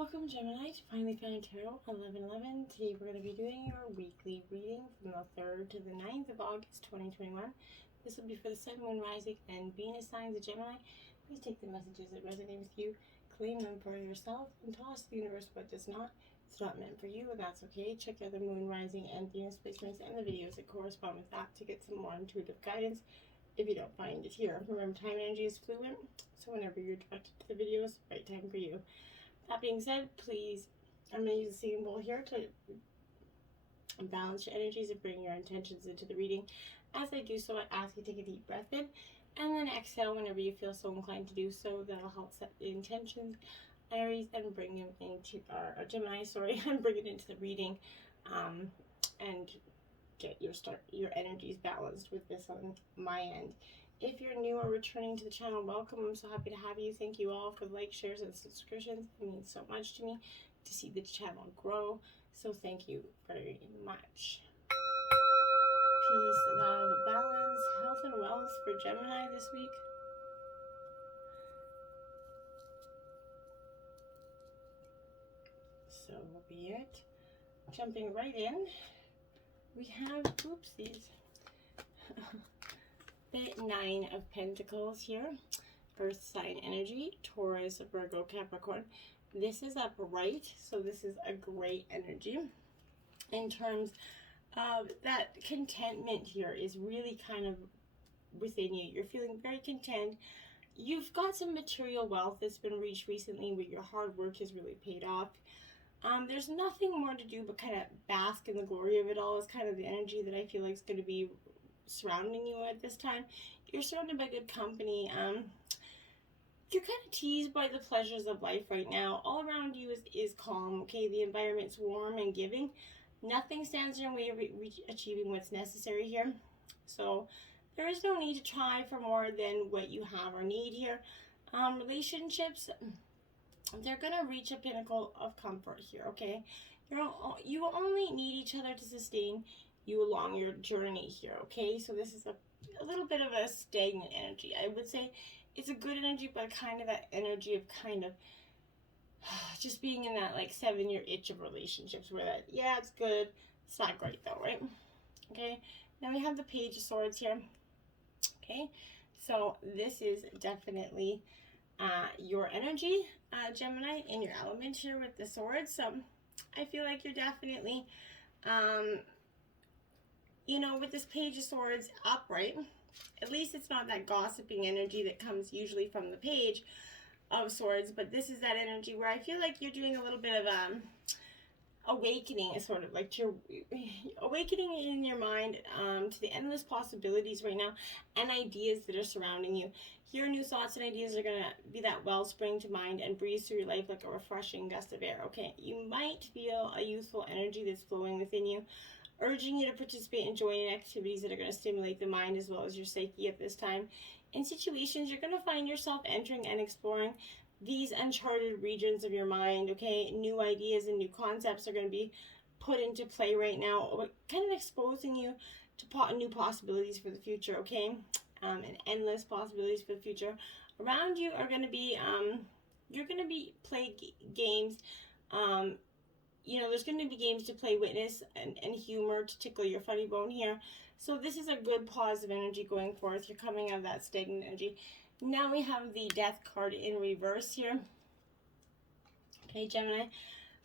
Welcome, Gemini, to Finally Found Tarot 1111. Today we're going to be doing your weekly reading from the 3rd to the 9th of August 2021. This will be for the Sun, Moon, Rising, and Venus signs of Gemini. Please take the messages that resonate with you, claim them for yourself, and toss the universe what does not. It's not meant for you, and that's okay. Check out the Moon, Rising, and Venus placements and the videos that correspond with that to get some more intuitive guidance if you don't find it here. Remember, time energy is fluid, so whenever you're directed to the videos, right time for you. That being said, please, I'm going to use the symbol here to balance your energies and bring your intentions into the reading. As I do so, I ask you to take a deep breath in and then exhale whenever you feel so inclined to do so. That'll help set the intentions, Aries, and bring them into our Gemini, and bring it into the reading, and get your energies balanced with this on my end. If you're new or returning to the channel, welcome. I'm so happy to have you. Thank you all for the likes, shares, and subscriptions. It means so much to me to see the channel grow. So thank you very much. Peace, love, balance, health, and wealth for Gemini this week. So will be it. Jumping right in, we have, oopsies. The 9 of Pentacles here, Earth sign energy, Taurus, Virgo, Capricorn. This is upright, so this is a great energy. In terms of that contentment here is really kind of within you. You're feeling very content. You've got some material wealth that's been reached recently where your hard work has really paid off. There's nothing more to do but kind of bask in the glory of it all is kind of the energy that I feel like is going to be surrounding you at this time. You're surrounded by good company. You're kind of teased by the pleasures of life right now. All around you is calm, okay? The environment's warm and giving. Nothing stands in your way of achieving what's necessary here. So there is no need to try for more than what you have or need here. Relationships, they're going to reach a pinnacle of comfort here, okay? You will only need each other to sustain you along your journey here, okay? So this is a little bit of a stagnant energy. I would say it's a good energy, but kind of that energy of kind of just being in that like 7-year itch of relationships where that, yeah, it's good, it's not great though, right? Okay, now we have the Page of Swords here. Okay, so this is definitely your energy, Gemini, in your element here with the swords. So I feel like you're definitely with this Page of Swords upright, at least it's not that gossiping energy that comes usually from the Page of Swords, but this is that energy where I feel like you're doing a little bit of awakening, sort of like you're awakening in your mind to the endless possibilities right now and ideas that are surrounding you. Your new thoughts and ideas are going to be that wellspring to mind and breeze through your life like a refreshing gust of air, okay? You might feel a youthful energy that's flowing within you, urging you to participate and join in activities that are going to stimulate the mind as well as your psyche at this time. In situations, you're going to find yourself entering and exploring these uncharted regions of your mind, okay? New ideas and new concepts are going to be put into play right now, kind of exposing you to new possibilities for the future, okay? And endless possibilities for the future. Around you are going to be, you're going to be playing games, there's going to be games to play witness and humor to tickle your funny bone here. So this is a good positive energy going forth. You're coming out of that stagnant energy. Now we have the Death card in reverse here. Okay, Gemini.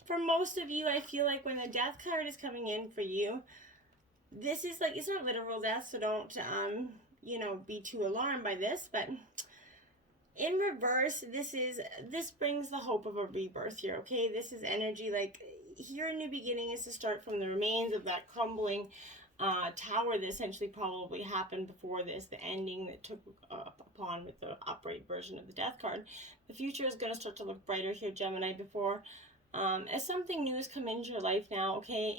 For most of you, I feel like when the Death card is coming in for you, this is like, it's not literal death, so don't, be too alarmed by this, but in reverse, this brings the hope of a rebirth here, okay? This is energy like here a new beginning is to start from the remains of that crumbling tower that essentially probably happened before this, the ending that took upon with the upright version of the Death card. The future is going to start to look brighter here, Gemini, before as something new has come into your life now, okay?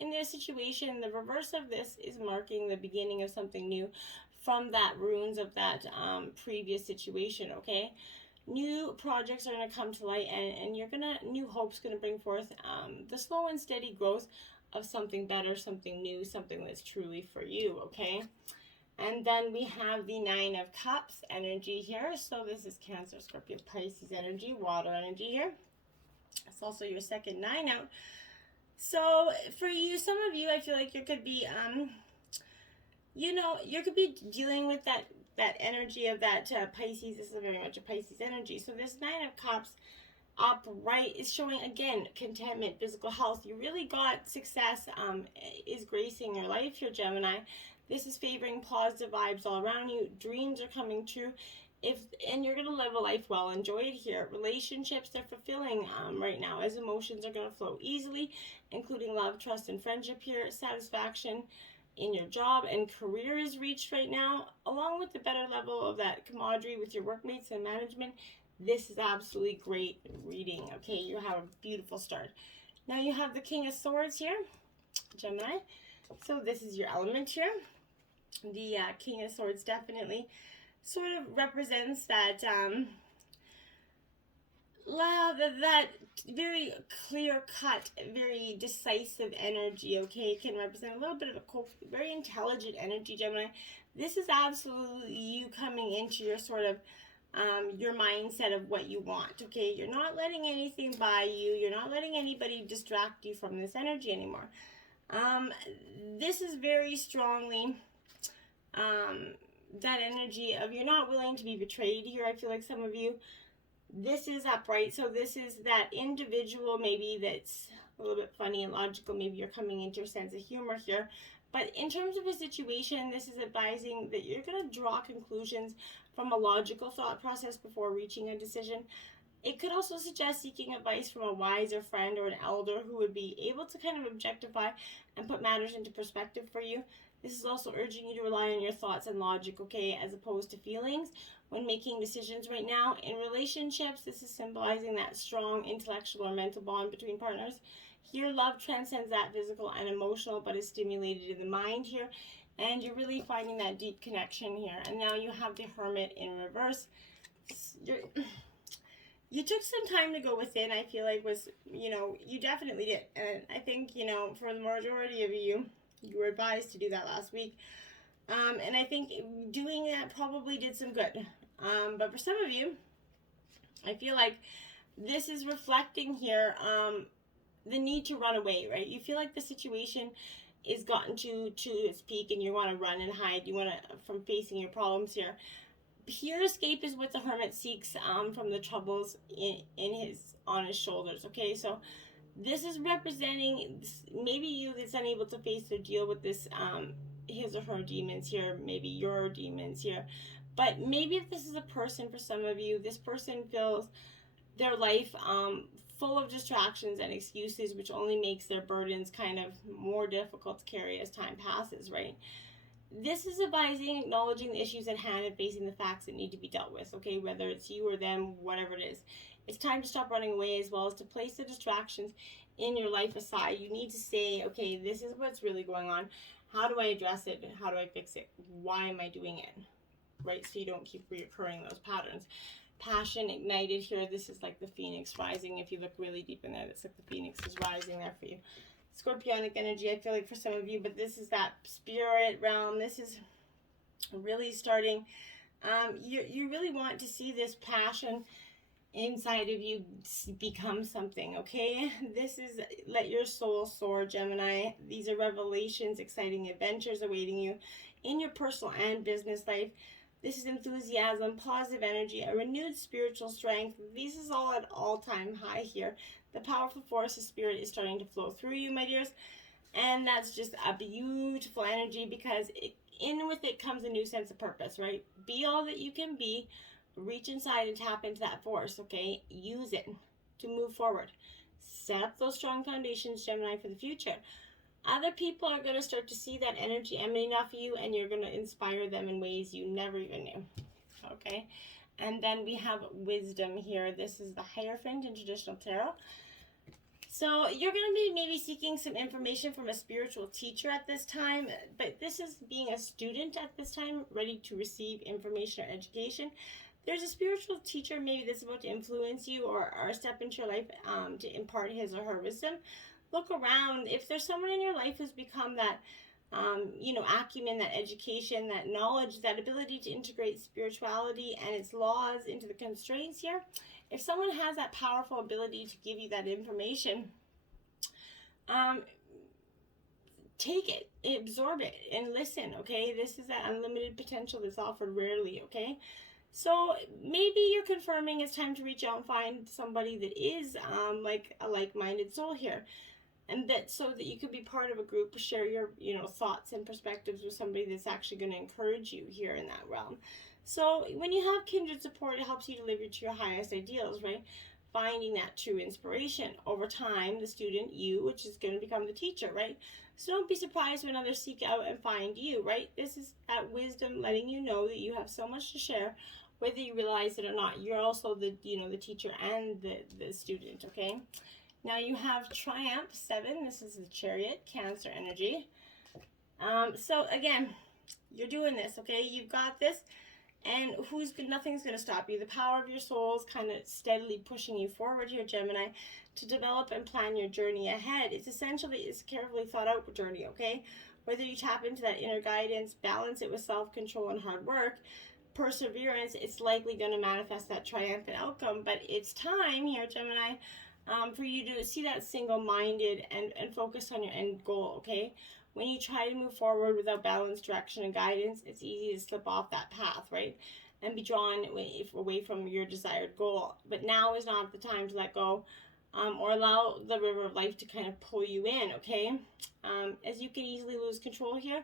In this situation, the reverse of this is marking the beginning of something new from that ruins of that previous situation, okay? New projects are going to come to light, and new hope's going to bring forth the slow and steady growth of something better, something new, something that's truly for you, okay? And then we have the 9 of Cups energy here. So this is Cancer, Scorpio, Pisces energy, water energy here. It's also your second 9 out. So for you, some of you, I feel like you could be, you could be dealing with that energy of that Pisces. This is very much a Pisces energy. So this 9 of Cups upright is showing, again, contentment, physical health. You really got success is gracing your life here, Gemini. This is favoring positive vibes all around you. Dreams are coming true. And you're going to live a life well. Enjoy it here. Relationships, they're fulfilling right now, as emotions are going to flow easily, including love, trust, and friendship here. Satisfaction in your job and career is reached right now, along with the better level of that camaraderie with your workmates and management. This is absolutely great reading. Okay, you have a beautiful start. Now you have the King of Swords here, Gemini. So this is your element here. The King of Swords definitely sort of represents that that very clear-cut, very decisive energy, okay? It can represent a little bit of a very intelligent energy, Gemini. This is absolutely you coming into your sort of your mindset of what you want, okay? You're not letting anything buy you. You're not letting anybody distract you from this energy anymore. This is very strongly that energy of you're not willing to be betrayed here. I feel like some of you, this is upright. So this is that individual maybe that's a little bit funny and logical. Maybe you're coming into your sense of humor here. But in terms of a situation, this is advising that you're going to draw conclusions from a logical thought process before reaching a decision. It could also suggest seeking advice from a wiser friend or an elder who would be able to kind of objectify and put matters into perspective for you. This is also urging you to rely on your thoughts and logic, okay, as opposed to feelings when making decisions right now. In relationships, this is symbolizing that strong intellectual or mental bond between partners. Here, love transcends that physical and emotional, but is stimulated in the mind here. And you're really finding that deep connection here. And now you have the Hermit in reverse. You took some time to go within, I feel like you definitely did. And I think, for the majority of you, you were advised to do that last week. And I think doing that probably did some good. But for some of you, I feel like this is reflecting here the need to run away, right? You feel like the situation is gotten to its peak and you want to run and hide. You want to, from facing your problems here. Pure escape is what the Hermit seeks from the troubles on his shoulders, okay? So this is representing maybe you that's unable to face or deal with this, his or her demons here, maybe your demons here. But maybe if this is a person for some of you, this person feels their life full of distractions and excuses, which only makes their burdens kind of more difficult to carry as time passes, right? This is advising, acknowledging the issues at hand and facing the facts that need to be dealt with, okay? Whether it's you or them, whatever it is. It's time to stop running away, as well as to place the distractions in your life aside. You need to say, okay, this is what's really going on. How do I address it? How do I fix it? Why am I doing it? Right? So you don't keep reoccurring those patterns. Passion ignited here. This is like the phoenix rising. If you look really deep in there, that's like the phoenix is rising there for you. Scorpionic energy, I feel like for some of you, but this is that spirit realm. This is really starting. You really want to see this passion inside of you become something, okay? This is let your soul soar, Gemini. These are revelations, exciting adventures awaiting you in your personal and business life. This is enthusiasm, positive energy, a renewed spiritual strength. This is all at all-time high here. The powerful force of spirit is starting to flow through you, my dears. And that's just a beautiful energy because in with it comes a new sense of purpose, right? Be all that you can be. Reach inside and tap into that force, okay? Use it to move forward. Set up those strong foundations, Gemini, for the future. Other people are going to start to see that energy emanating off of you, and you're going to inspire them in ways you never even knew, okay? And then we have wisdom here. This is the Hierophant in traditional tarot. So you're going to be maybe seeking some information from a spiritual teacher at this time, but this is being a student at this time, ready to receive information or education. There's a spiritual teacher maybe that's about to influence you or step into your life to impart his or her wisdom. Look around. If there's someone in your life who's become that acumen, that education, that knowledge, that ability to integrate spirituality and its laws into the constraints here. If someone has that powerful ability to give you that information, take it, absorb it, and listen, okay? This is that unlimited potential that's offered rarely, okay? So maybe you're confirming it's time to reach out and find somebody that is like a like-minded soul here. And that so that you could be part of a group, share your, thoughts and perspectives with somebody that's actually going to encourage you here in that realm. So when you have kindred support, it helps you to live to your highest ideals, right? Finding that true inspiration. Over time, the student, you, which is going to become the teacher, right? So don't be surprised when others seek out and find you, right? This is that wisdom letting you know that you have so much to share, whether you realize it or not. You're also the, the teacher and the student, okay? Now you have Triumph 7. This is the Chariot, Cancer energy. So again, you're doing this, okay? You've got this, and nothing's going to stop you. The power of your soul is kind of steadily pushing you forward here, Gemini, to develop and plan your journey ahead. It's essentially a carefully thought out journey, okay? Whether you tap into that inner guidance, balance it with self-control and hard work, perseverance, it's likely going to manifest that triumphant outcome. But it's time here, Gemini, for you to see that single-minded and focus on your end goal, okay? When you try to move forward without balance, direction, and guidance, it's easy to slip off that path, right? And be drawn away from your desired goal. But now is not the time to let go or allow the river of life to kind of pull you in, okay? As you can easily lose control here,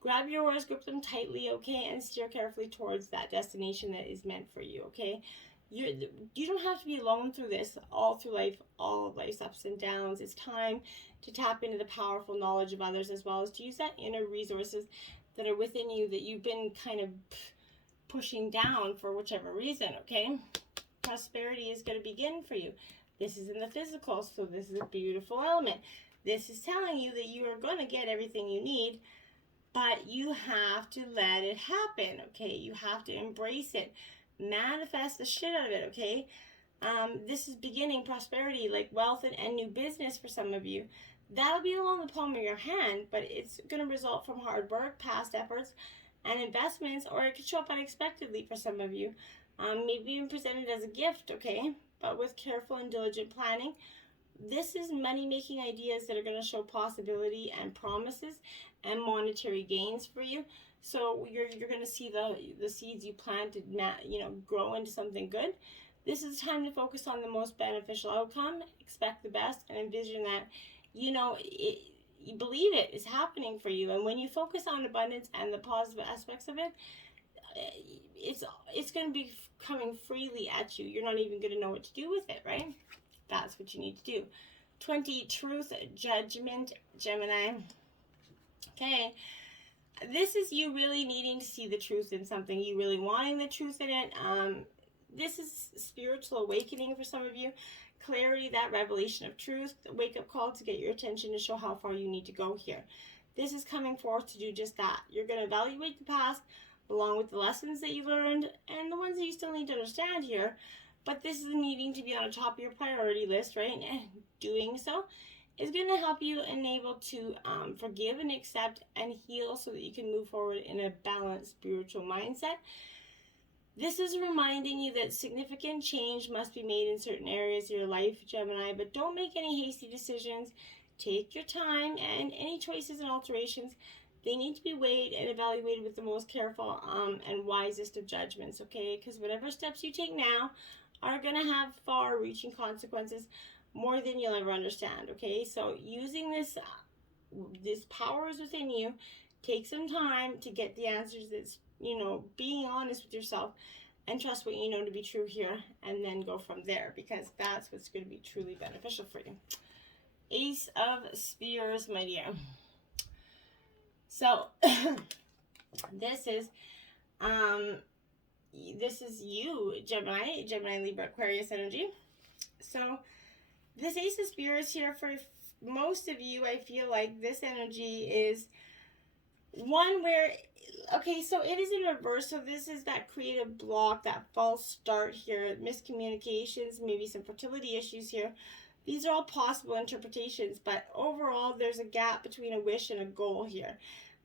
grab your oars, grip them tightly, okay? And steer carefully towards that destination that is meant for you, okay? You don't have to be alone through this, all through life, all of life's ups and downs. It's time to tap into the powerful knowledge of others, as well as to use that inner resources that are within you that you've been kind of pushing down for whichever reason, okay? Prosperity is going to begin for you. This is in the physical, so this is a beautiful element. This is telling you that you are going to get everything you need, but you have to let it happen, okay? You have to embrace it. Manifest the shit out of it, okay? This is beginning prosperity, like wealth and new business for some of you. That'll be along the palm of your hand, but it's going to result from hard work, past efforts, and investments, or it could show up unexpectedly for some of you. Maybe even presented as a gift, okay? But with careful and diligent planning, this is money-making ideas that are going to show possibility and promises and monetary gains for you. So you're going to see the seeds you planted, grow into something good. This is time to focus on the most beneficial outcome, expect the best, and envision that, you believe it is happening for you. And when you focus on abundance and the positive aspects of it, it's going to be coming freely at you. You're not even going to know what to do with it, right? That's what you need to do. 20, Truth, Judgment, Gemini. Okay. This is you really needing to see the truth in something. You really wanting the truth in it. This is spiritual awakening for some of you. Clarity, that revelation of truth. Wake-up call to get your attention to show how far you need to go here. This is coming forth to do just that. You're going to evaluate the past along with the lessons that you learned and the ones that you still need to understand here. But this is needing to be on the top of your priority list, right? And doing so is going to help you enable to forgive and accept and heal so that you can move forward in a balanced spiritual mindset. This is reminding you that significant change must be made in certain areas of your life, Gemini, but don't make any hasty decisions. Take your time, and any choices and alterations, they need to be weighed and evaluated with the most careful and wisest of judgments, okay? Because whatever steps you take now are going to have far-reaching consequences, more than you'll ever understand, okay? So using this powers within you, take some time to get the answers. That's, being honest with yourself and trust what you know to be true here, and then go from there, because that's what's going to be truly beneficial for you. Ace of Spears, my dear. So this is you, Gemini, Libra, Aquarius energy. So this Ace of Spears here, for most of you, I feel like this energy is one where, okay, so it is in reverse. So this is that creative block, that false start here, miscommunications, maybe some fertility issues here. These are all possible interpretations, but overall, there's a gap between a wish and a goal here.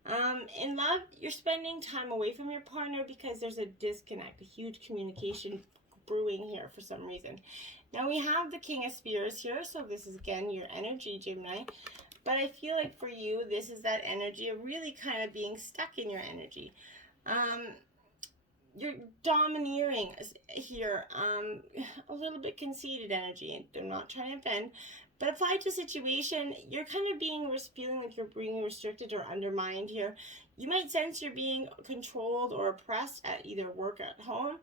In love, you're spending time away from your partner because there's a disconnect, a huge communication brewing here for some reason. Now we have the King of Spears here, so this is again your energy, Gemini. But I feel like for you, this is that energy of really kind of being stuck in your energy. You're domineering here, a little bit conceited energy. I'm not trying to offend, but applied to a situation, you're kind of feeling like you're being restricted or undermined here. You might sense you're being controlled or oppressed at either work or at home.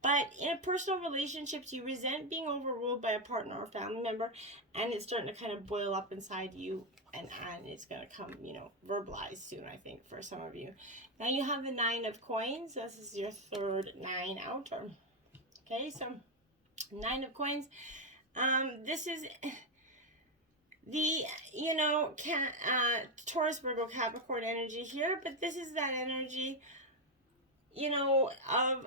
But in personal relationships, you resent being overruled by a partner or family member, and it's starting to kind of boil up inside you, and it's going to come, verbalized soon, I think, for some of you. Now you have the 9 of Coins. This is your third 9 outer. Okay, so 9 of Coins. This is the, Taurus, Virgo, Capricorn energy here, but this is that energy, of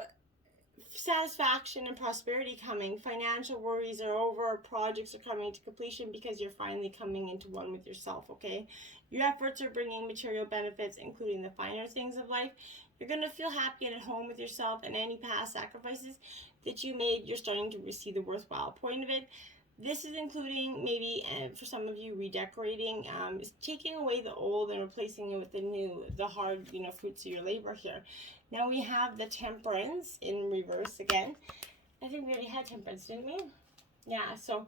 satisfaction and prosperity coming. Financial worries are over. Projects are coming to completion because you're finally coming into one with yourself, okay? Your efforts are bringing material benefits, including the finer things of life. You're going to feel happy and at home with yourself, and any past sacrifices that you made, you're starting to see the worthwhile point of it. This is including maybe, for some of you, redecorating, taking away the old and replacing it with the new, the hard, fruits of your labor here. Now we have the Temperance in reverse again. I think we already had Temperance, didn't we? Yeah, so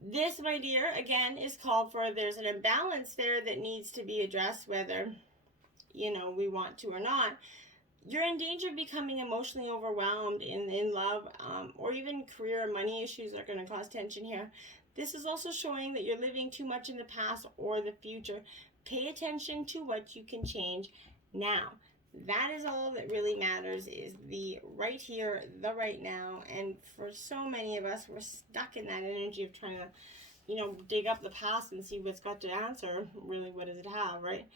this, my dear, again, is called for, there's an imbalance there that needs to be addressed, whether, we want to or not. You're in danger of becoming emotionally overwhelmed in love, or even career or money issues are going to cause tension here. This is also showing that you're living too much in the past or the future. Pay attention to what you can change now. That is all that really matters, is the right here, the right now. And for so many of us, we're stuck in that energy of trying to, dig up the past and see what's got to answer. Really, what does it have, right?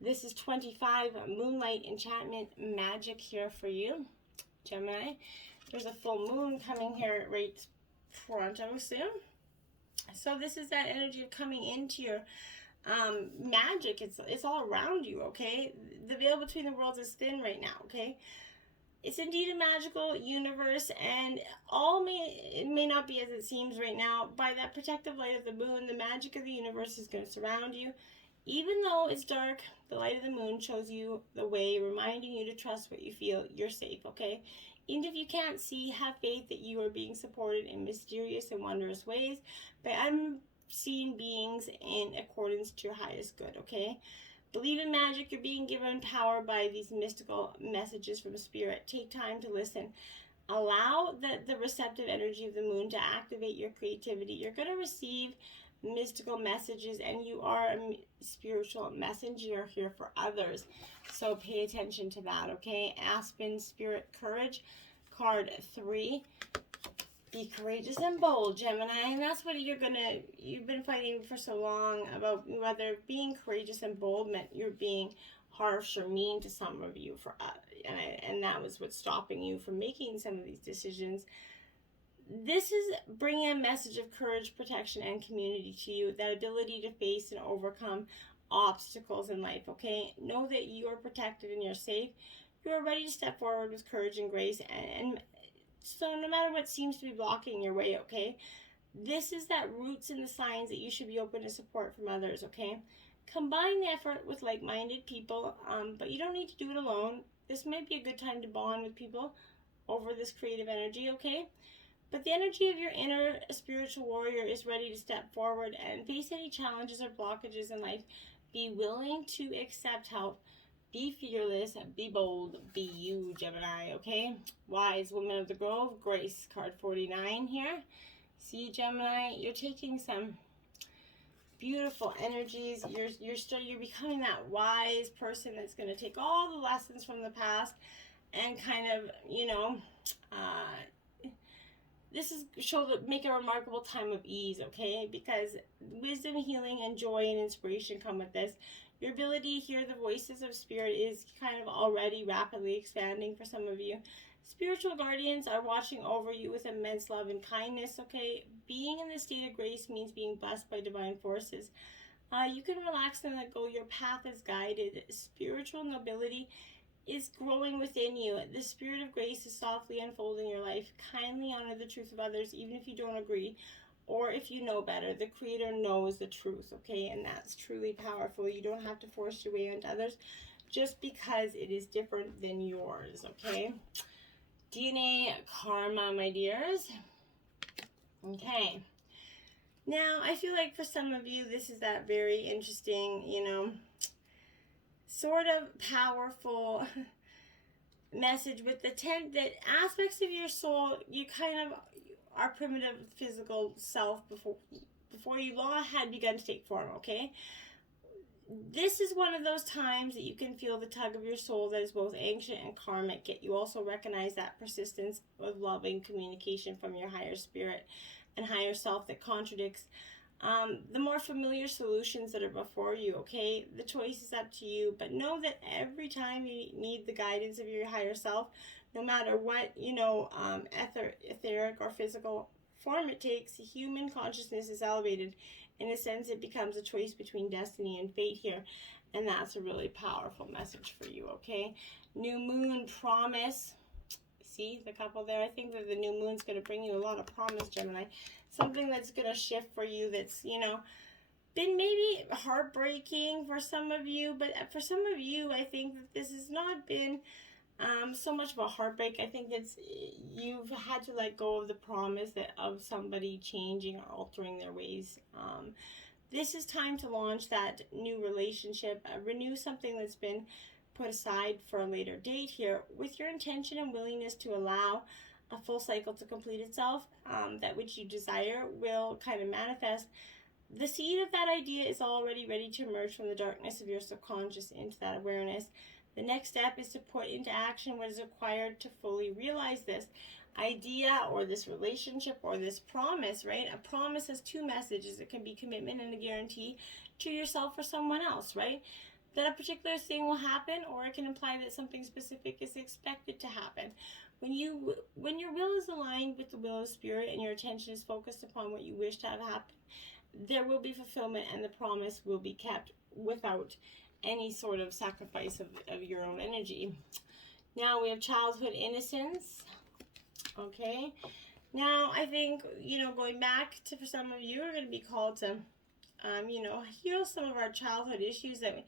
This is 25 Moonlight Enchantment Magic here for you, Gemini. There's a full moon coming here right pronto soon. So this is that energy of coming into your magic. It's all around you, okay? The veil between the worlds is thin right now, okay? It's indeed a magical universe, and it may not be as it seems right now. By that protective light of the moon, the magic of the universe is going to surround you. Even though it's dark, the light of the moon shows you the way, reminding you to trust what you feel. You're safe, okay? Even if you can't see, have faith that you are being supported in mysterious and wondrous ways by unseen beings in accordance to your highest good, okay? Believe in magic. You're being given power by these mystical messages from Spirit. Take time to listen. Allow the receptive energy of the moon to activate your creativity. You're going to receive mystical messages, and you are a spiritual messenger here for others, so pay attention to that, okay? Aspen, Spirit, Courage, card 3. Be courageous and bold, Gemini, and that's what you've been fighting for so long about, whether being courageous and bold meant you're being harsh or mean to some of you, and that was what's stopping you from making some of these decisions. This is bringing a message of courage, protection, and community to you, that ability to face and overcome obstacles in life, okay? Know that you are protected and you're safe. You are ready to step forward with courage and grace, and so no matter what seems to be blocking your way, okay? This is that roots in the signs that you should be open to support from others, okay? Combine the effort with like-minded people, but you don't need to do it alone. This might be a good time to bond with people over this creative energy, okay? But the energy of your inner spiritual warrior is ready to step forward and face any challenges or blockages in life. Be willing to accept help. Be fearless, be bold, be you, Gemini, okay? Wise Woman of the Grove, Grace, card 49 here. See, Gemini, you're taking some beautiful energies. You're becoming that wise person that's going to take all the lessons from the past and kind of, this is make a remarkable time of ease, okay? Because wisdom, healing, and joy and inspiration come with this. Your ability to hear the voices of Spirit is kind of already rapidly expanding for some of you. Spiritual guardians are watching over you with immense love and kindness, okay? Being in the state of grace means being blessed by divine forces. You can relax and let go. Your path is guided. Spiritual nobility is growing within you. The spirit of grace is softly unfolding your life. Kindly honor the truth of others, even if you don't agree, or if you know better. The Creator knows the truth, okay? And that's truly powerful. You don't have to force your way onto others just because it is different than yours, okay? DNA karma, my dears. Okay. Now, I feel like for some of you, this is that very interesting, sort of powerful message with the 10 that aspects of your soul, you kind of our primitive physical self before you law had begun to take form, okay? This is one of those times that you can feel the tug of your soul that is both ancient and karmic, yet you also recognize that persistence of loving communication from your higher spirit and higher self that contradicts the more familiar solutions that are before you, okay? The choice is up to you, but know that every time you need the guidance of your higher self, no matter what, etheric or physical form it takes, human consciousness is elevated. In a sense, it becomes a choice between destiny and fate here, and that's a really powerful message for you, okay? New moon promise. See the couple there? I think that the new moon's going to bring you a lot of promise, Gemini. Something that's going to shift for you that's, been maybe heartbreaking for some of you, but for some of you, I think that this has not been so much of a heartbreak. I think you've had to let go of the promise of somebody changing or altering their ways. This is time to launch that new relationship, renew something that's been put aside for a later date here, with your intention and willingness to allow a full cycle to complete itself. That which you desire will kind of manifest. The seed of that idea is already ready to emerge from the darkness of your subconscious into that awareness. The next step is to put into action what is required to fully realize this idea or this relationship or this promise, right? A promise has two messages. It can be commitment and a guarantee to yourself or someone else, right? That a particular thing will happen, or it can imply that something specific is expected to happen. When your will is aligned with the will of spirit and your attention is focused upon what you wish to have happen, there will be fulfillment and the promise will be kept without any sort of sacrifice of your own energy. Now we have childhood innocence. Okay. Now I think, going back to, for some of you, are going to be called to, heal some of our childhood issues that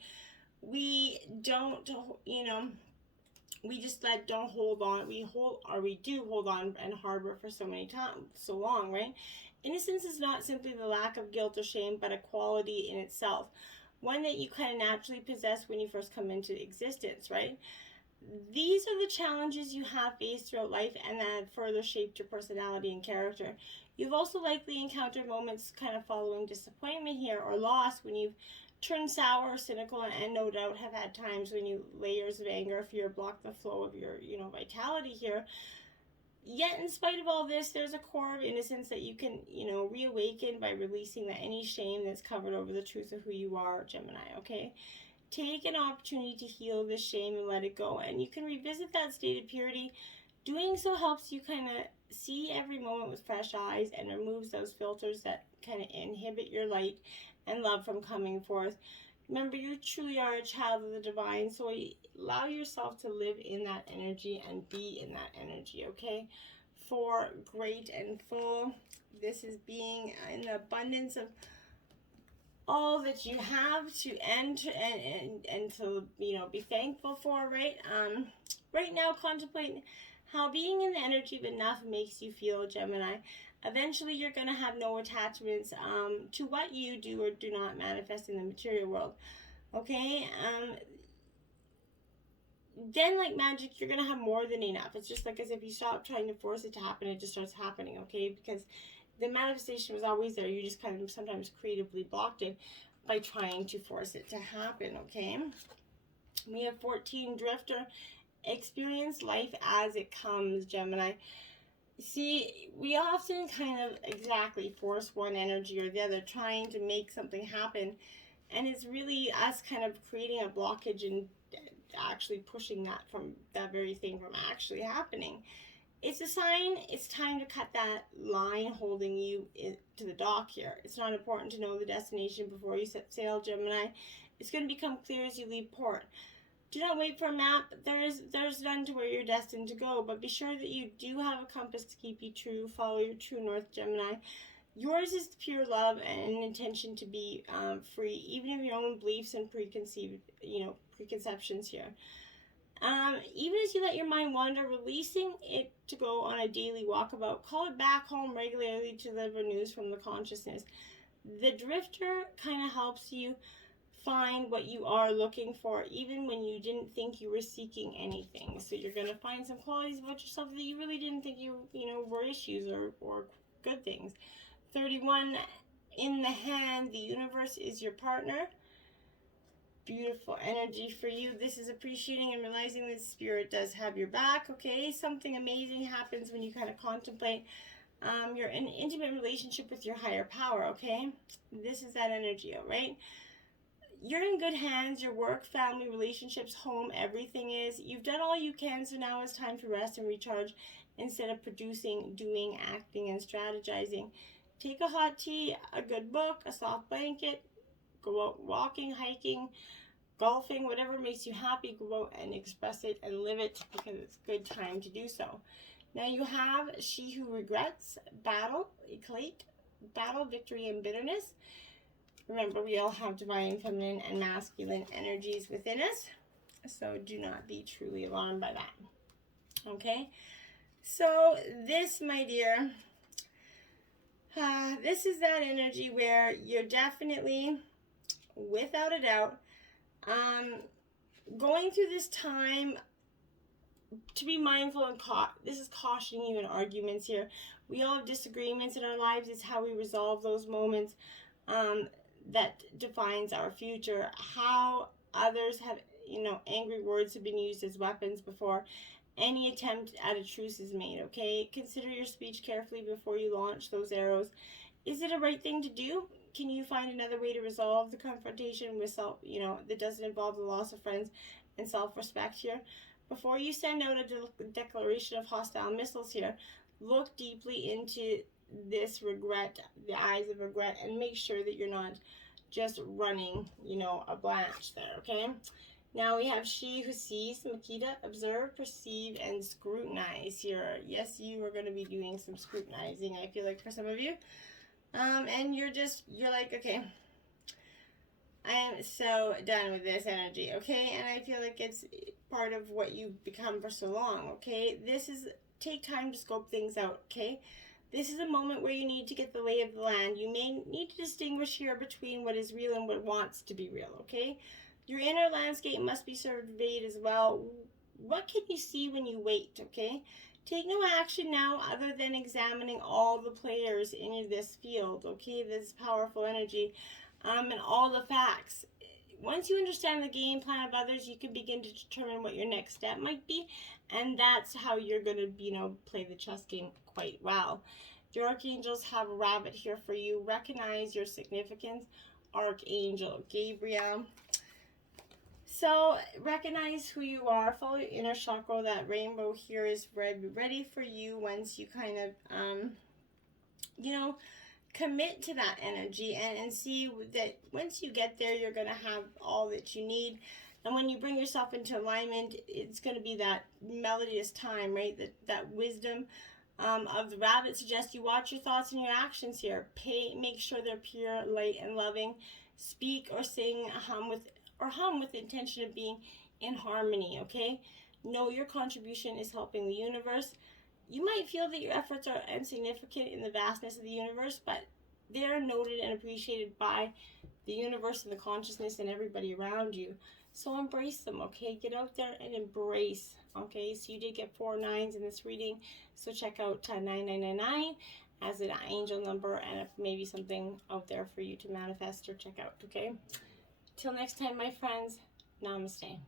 we don't, we just don't hold on. We do hold on and harbor for so long, right? Innocence is not simply the lack of guilt or shame, but a quality in itself. One that you kind of naturally possess when you first come into existence, right? These are the challenges you have faced throughout life and that have further shaped your personality and character. You've also likely encountered moments kind of following disappointment here or loss when you've turned sour or cynical, and no doubt have had times when layers of anger or fear block the flow of your, vitality here. Yet, in spite of all this, there's a core of innocence that you can, reawaken by releasing any shame that's covered over the truth of who you are, Gemini, okay? Take an opportunity to heal this shame and let it go, and you can revisit that state of purity. Doing so helps you kind of see every moment with fresh eyes and removes those filters that kind of inhibit your light and love from coming forth. Remember, you truly are a child of the divine, so allow yourself to live in that energy and be in that energy, okay? For great and full, this is being in the abundance of all that you have to end and to, be thankful for, right? Right now, contemplate how being in the energy of enough makes you feel, Gemini. Eventually, you're going to have no attachments to what you do or do not manifest in the material world. Okay? Then, like magic, you're going to have more than enough. It's just like as if you stop trying to force it to happen, it just starts happening, okay? Because the manifestation was always there. You just kind of sometimes creatively blocked it by trying to force it to happen, okay? We have 14, Drifter. Experience life as it comes, Gemini. See, we often kind of exactly force one energy or the other, trying to make something happen. And it's really us kind of creating a blockage and actually pushing that very thing from actually happening. it's a sign it's time to cut that line holding you to the dock here. It's not important to know the destination before you set sail, Gemini. It's going to become clear as you leave port. Do not wait for a map. There's none to where you're destined to go, but be sure that you do have a compass to keep you true. Follow your true north, Gemini. Yours is pure love and an intention to be free, even of your own beliefs and preconceptions here. Even as you let your mind wander, releasing it to go on a daily walkabout. Call it back home regularly to deliver news from the consciousness. The drifter kind of helps you find what you are looking for, even when you didn't think you were seeking anything. So you're going to find some qualities about yourself that you really didn't think were issues or good things. 31, in the hand, the universe is your partner. Beautiful energy for you. This is appreciating and realizing that spirit does have your back, okay? Something amazing happens when you kind of contemplate you're in an intimate relationship with your higher power, okay? This is that energy, all right? You're in good hands. Your work, family, relationships, home, everything is. You've done all you can, so now it's time to rest and recharge instead of producing, doing, acting, and strategizing. Take a hot tea, a good book, a soft blanket, go out walking, hiking, golfing, whatever makes you happy. Go out and express it and live it, because it's a good time to do so. Now you have she who regrets, battle, eclate, battle, victory, and bitterness. Remember, we all have divine feminine and masculine energies within us, so do not be truly alarmed by that. Okay, so this, my dear, this is that energy where you're definitely, without a doubt, going through this time to be mindful and this is cautioning you in arguments here. We all have disagreements in our lives. It's how we resolve those moments that defines our future. How others have, angry words have been used as weapons before any attempt at a truce is made, okay? Consider your speech carefully before you launch those arrows. Is it a right thing to do? Can you find another way to resolve the confrontation with that doesn't involve the loss of friends and self-respect here? Before you send out a declaration of hostile missiles here, look deeply into this regret, the eyes of regret, and make sure that you're not just running, a blanche there, okay? Now we have she who sees, Makita, observe, perceive, and scrutinize here. Yes, you are going to be doing some scrutinizing, I feel like, for some of you. And you're like, okay, I am so done with this energy, okay? And I feel like it's part of what you've become for so long, okay? Take time to scope things out, okay? This is a moment where you need to get the lay of the land. You may need to distinguish here between what is real and what wants to be real, okay? Your inner landscape must be surveyed as well. What can you see when you wait, okay? Take no action now other than examining all the players in this field, okay? This powerful energy, and all the facts. Once you understand the game plan of others, you can begin to determine what your next step might be, and that's how you're going to, play the chess game quite well. Your archangels have a rabbit here for you. Recognize your significance, Archangel Gabriel. So recognize who you are. Follow your inner chakra. That rainbow here is ready for you once you kind of, commit to that energy and see that once you get there, you're going to have all that you need. And when you bring yourself into alignment, it's going to be that melodious time, right? That wisdom of the rabbit suggests you watch your thoughts and your actions here. Make sure they're pure, light, and loving. Speak or sing, hum with the intention of being in harmony, okay? Know your contribution is helping the universe. You might feel that your efforts are insignificant in the vastness of the universe, but they are noted and appreciated by the universe and the consciousness and everybody around you. So embrace them, okay? Get out there and embrace, okay? So you did get 4 9s in this reading, so check out 9999 as an angel number, and if maybe something out there for you to manifest or check out, okay? Till next time, my friends, namaste.